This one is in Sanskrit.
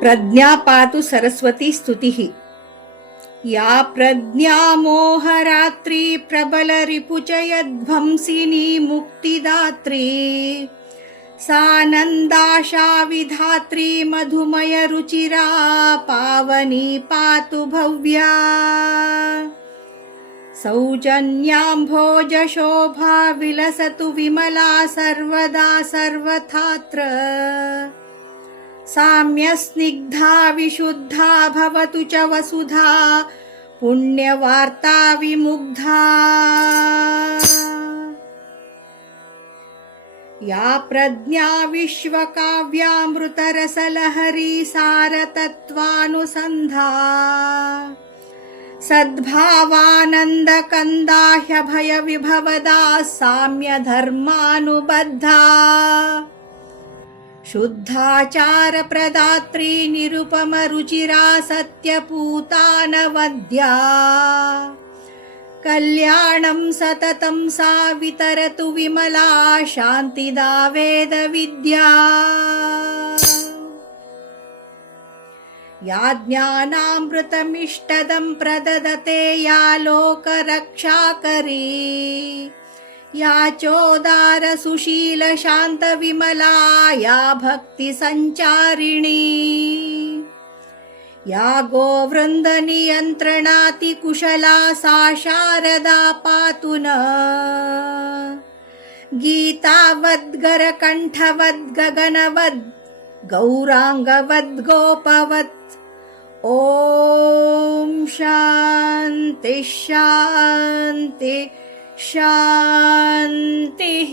प्रज्ञा पातु सरस्वती स्तुतिः। या प्रज्ञा मोहरात्रि प्रबल रिपुचयध्वंसिनी मुक्तिदात्री सानन्दाशा विधात्री मधुमय रुचिरा पावनी पातु भव्या। सौजन्याम्भोजशोभा विलसतु विमला सर्वदा सर्वथात्र। साम्यस्निग्धा विशुद्धा भवतु च वसुधा पुण्यवार्ता विमुग्धा। या प्रज्ञा विश्वकाव्यामृतरसलहरी सारतत्त्वानुसन्धा सद्भावानन्दकन्दा ह्यभयविभवदा साम्यधर्मानुबद्धा। शुद्धाचारप्रदात्री निरुपमरुचिरा सत्यपूतानवद्या। कल्याणं सततं सा वितरतु विमला शान्तिदा वेदविद्या। या ज्ञानामृतमिष्टदं प्रददते या लोकरक्षाकरी। या चोदारसुशील शांत विमला या भक्ति संचारिणी। या गोवृंद नियंत्रणाति कुशला सा शारदा पातु नः। गीतावद्गरकण्ठवद् गगनवद् गौरांगवद् गोपवत्। ॐ शान्ति शान्ति शान्तिः।